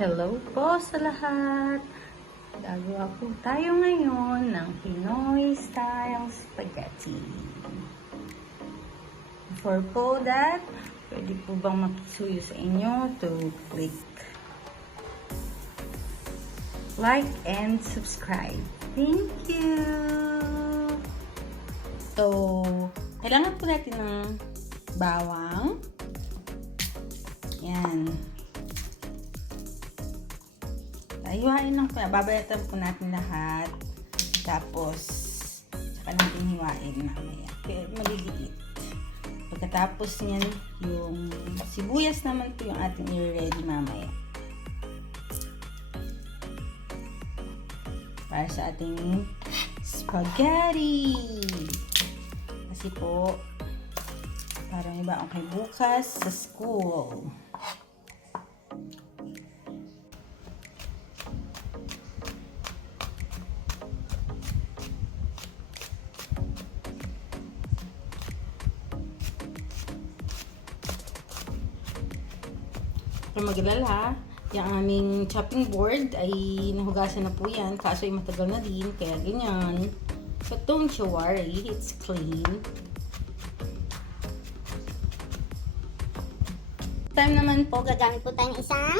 Hello po sa lahat! Gagawa po tayo ngayon ng Pinoy style spaghetti. Before po that, pwede po bang makisuyo sa inyo to click like and subscribe. Thank you! So, kailangan po natin ng bawang. Yan. Hiwain lang po. Babayatan po natin lahat. Tapos, saka natin hiwain mamaya. Pero maliliit. Pagkatapos niyan, yung sibuyas naman po yung ating i-ready mamaya. Para sa ating spaghetti. Kasi po, parang iba ang kay bukas sa school. Kung mag-alala, yung aming chopping board ay nahugasan na po yan. Kaso ay matagal na din, kaya ganyan. But don't you worry, it's clean. Time naman po, Gagamit po tayo ng isang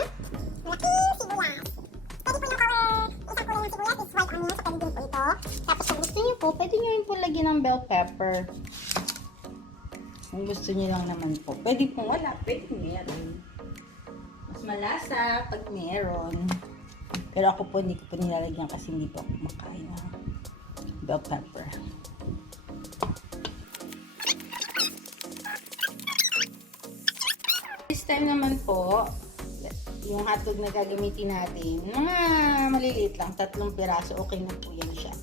malaking sibuyas. Pwede po yung isang kulay ng sibuyas is white onion, so pwede din po ito. tapos kung gusto nyo po, pwede nyo rin po lagyan ng bell pepper. Kung gusto nyo lang naman po. Pwede kung wala, pwede meron. Mas malasa pag meron. Pero ako po, hindi ko po nilalagyan kasi hindi po ako kumakain ng bell pepper. This time naman po, yung hotdog na gagamitin natin, mga maliliit lang, 3 piraso, okay na po yan siya.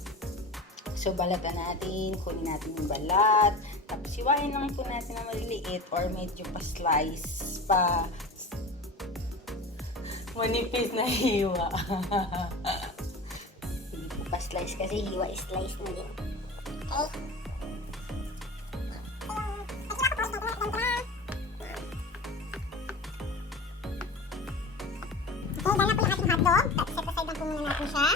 So, balatan natin, kunin natin yung balat, tapos hiwain lang po natin na maliliit or medyo pa-slice, manipis na hiwa. Hindi po pa-slice kasi hiwa slice na din. Okay. Okay, dala po yung ating hotdog. Set aside lang po muna natin siya.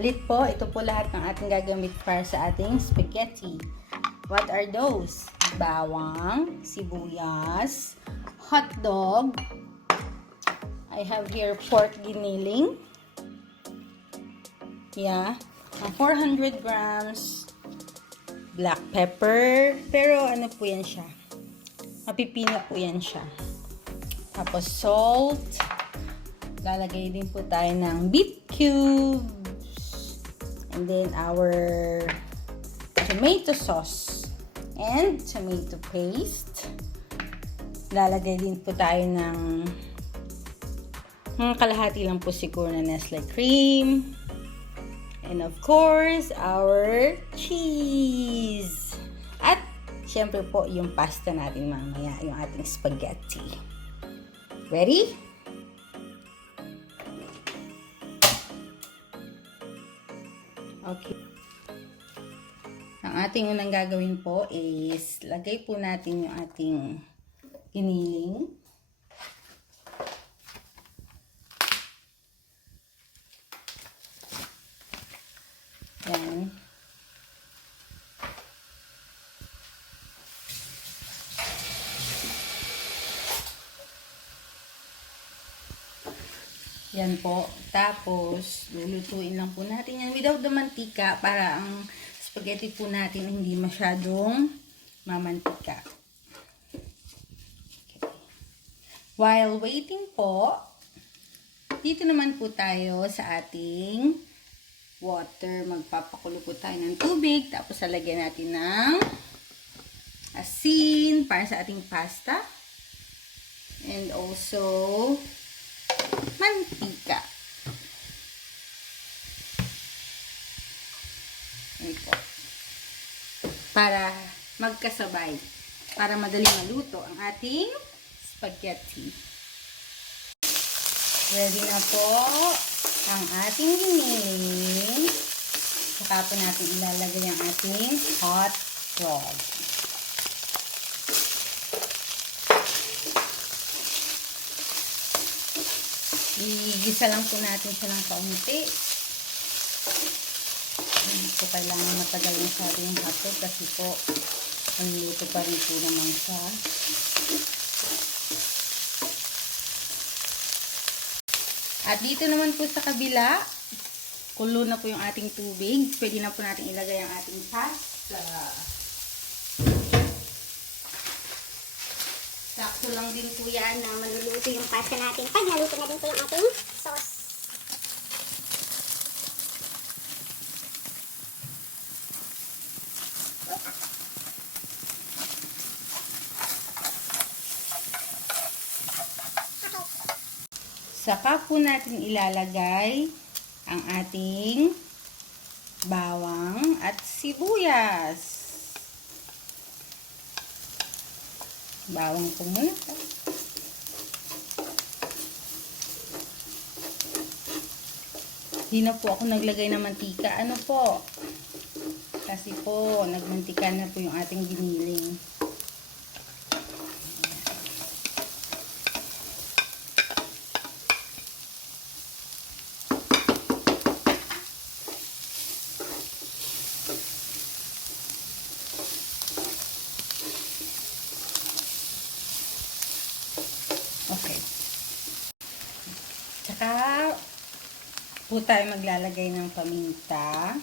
Ulit po, ito po lahat ng ating gagamit para sa ating spaghetti. What are those? Bawang, sibuyas, hotdog. I have here pork giniling. Yeah. 400 grams. Black pepper. Pero ano po yan siya? Mapipino po yan siya. Tapos salt. Lalagay din po tayo ng beet cubes. And then our tomato sauce and tomato paste. Lalagay din po tayo ng kalahati lang po siguro na Nestle cream. And of course, our cheese. At syempre po yung pasta natin mamaya, yung ating spaghetti. Ready? Okay. Ang ating unang gagawin po is lagay po natin yung ating giniling. Yan. Yan po. Tapos, lulutuin lang po natin yan without the mantika para ang spaghetti po natin hindi masyadong mamantika. Okay. While waiting po, dito naman po tayo sa ating water. Magpapakulo po tayo ng tubig. Tapos, lalagyan natin ng asin para sa ating pasta. And also, mantika. Ito. Para magkasabay. Para madali maluto ang ating spaghetti. Ready na po ang ating giniling. Saka po natin ilalagay ang ating hot dog. Igisa lang po natin siya ng kaunti. Hindi po kailangan matagal masyado yung hotdog kasi po ang luto pa rin po naman siya. At dito naman po sa kabila, kulo na po yung ating tubig. Pwede na po natin ilagay ang ating pasta. Sakto lang din po yan na maluluto yung pasta natin. Pag naluto na din po yung ating sauce. Saka po natin ilalagay ang ating bawang at sibuyas. Bawang po muna. Hindi na po ako naglagay ng mantika. Ano po? Kasi po, nagmantika na po yung ating giniling. Okay. Tsaka po tayo maglalagay ng paminta.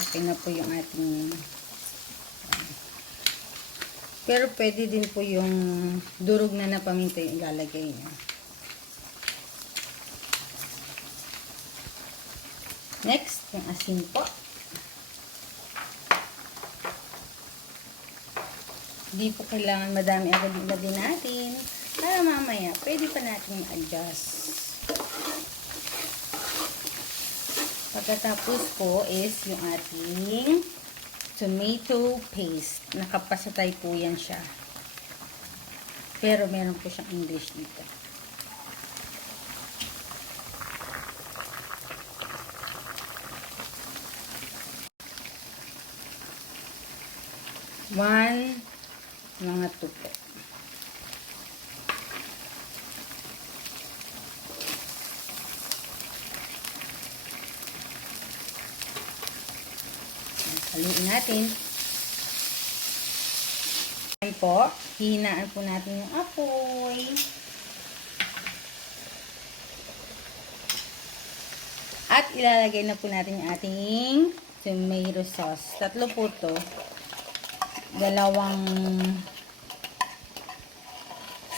Okay na po yung ating pero pwede din po yung durog na paminta yung ilalagay niya. Next, yung asin po. Hindi po kailangan madami agad ilagay natin. Para mamaya, pwede pa natin adjust. Pagkatapos po is yung ating tomato paste. Nakapasatay po yan siya. Pero meron po siyang English dito. Mga tupo. Haluin natin. Ayan po, hihinaan po natin yung apoy. At ilalagay na po natin yung ating tomato sauce. 3 po to. 2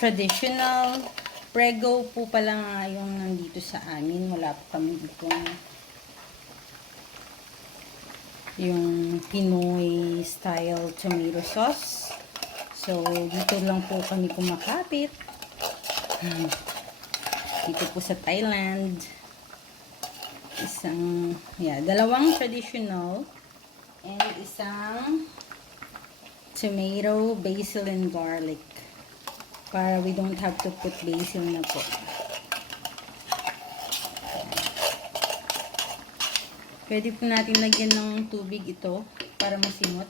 traditional. Prego po pala nga yung nandito sa amin. Wala po kami dito yung Pinoy style tomato sauce. So, dito lang po kami kumakapit. Dito po sa Thailand. Isang, 2 traditional and isang tomato, basil, and garlic. Para we don't have to put basil na po. Pwede po natin lagyan ng tubig ito para masimot.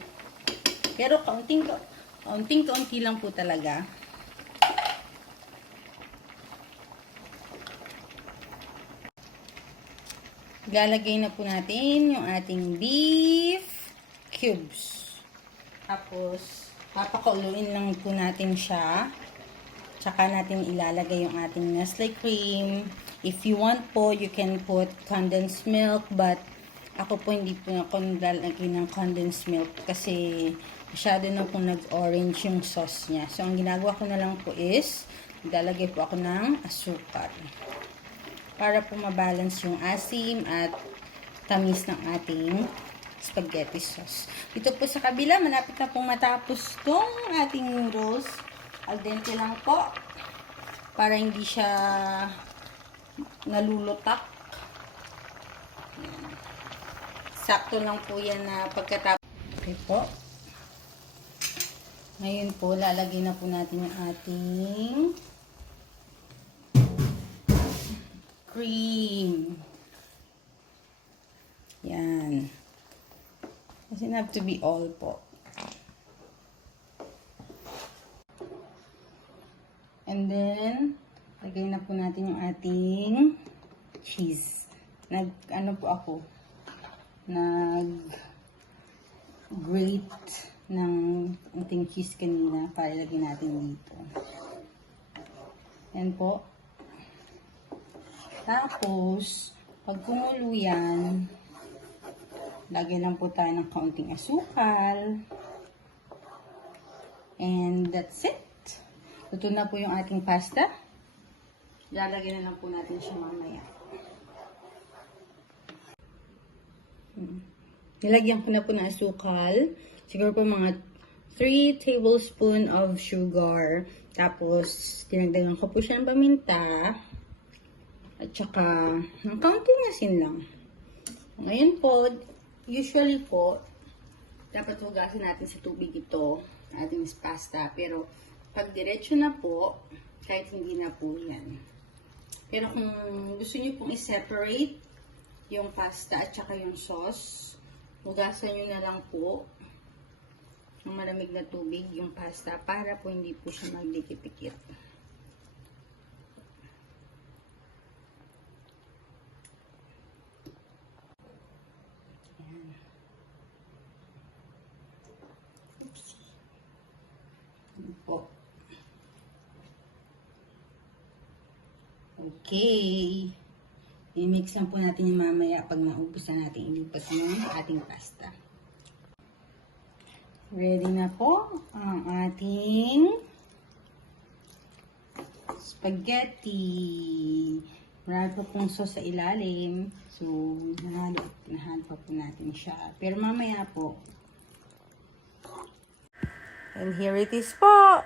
Pero kaunting-kaunti lang po talaga. Lalagay na po natin yung ating beef cubes. Tapos, papakuluin lang po natin siya. Tsaka natin ilalagay yung ating Nestle cream. If you want po, you can put condensed milk. But, ako po hindi po ako naglalagay ng condensed milk. Kasi, masyado na po nag-orange yung sauce niya. So, ang ginagawa ko na lang po is, naglalagay po ako ng asukal. Para po mabalance yung asim at tamis ng ating spaghetti sauce. Dito po sa kabila, malapit na pong matapos tong ating noodles. Al dente lang po. Para hindi siya nalulutak. Sakto lang po yan na pagkatapos. Okay po. Ngayon po, lalagay na po natin yung ating cream. Yan. Doesn't have to be all po. And then, Lagay na po natin yung ating cheese. Ano po ako? Grate ng ating cheese kanina para ilagay natin dito. Yan po. Tapos, pag kumulo yan, lagay lang po tayo ng kaunting asukal. And that's it. Luto na po yung ating pasta. Lalagyan na lang po natin siya mamaya. Nilagyan ko na po ng asukal. Siguro po mga 3 tablespoon of sugar. Tapos, dinagdagan ko po siya ng paminta. At saka, ng kaunting asin lang. Ngayon po, usually po, dapat hugasin natin sa tubig ito, ating pasta. Pero, pag diretso na po, kahit hindi na po yan. Pero kung gusto niyo pong i-separate yung pasta at saka yung sauce, hugasan nyo na lang po ng malamig na tubig yung pasta para po hindi po siya magdikit-dikit. Ayan. Oops. Ayan po. Okay. I-mix lang po natin yung mamaya pag naubos na natin ilipat yung ating pasta. Ready na po ang ating spaghetti. Marami po pong sauce sa ilalim. So, nahalo pa po natin siya. Pero mamaya po. And here it is po.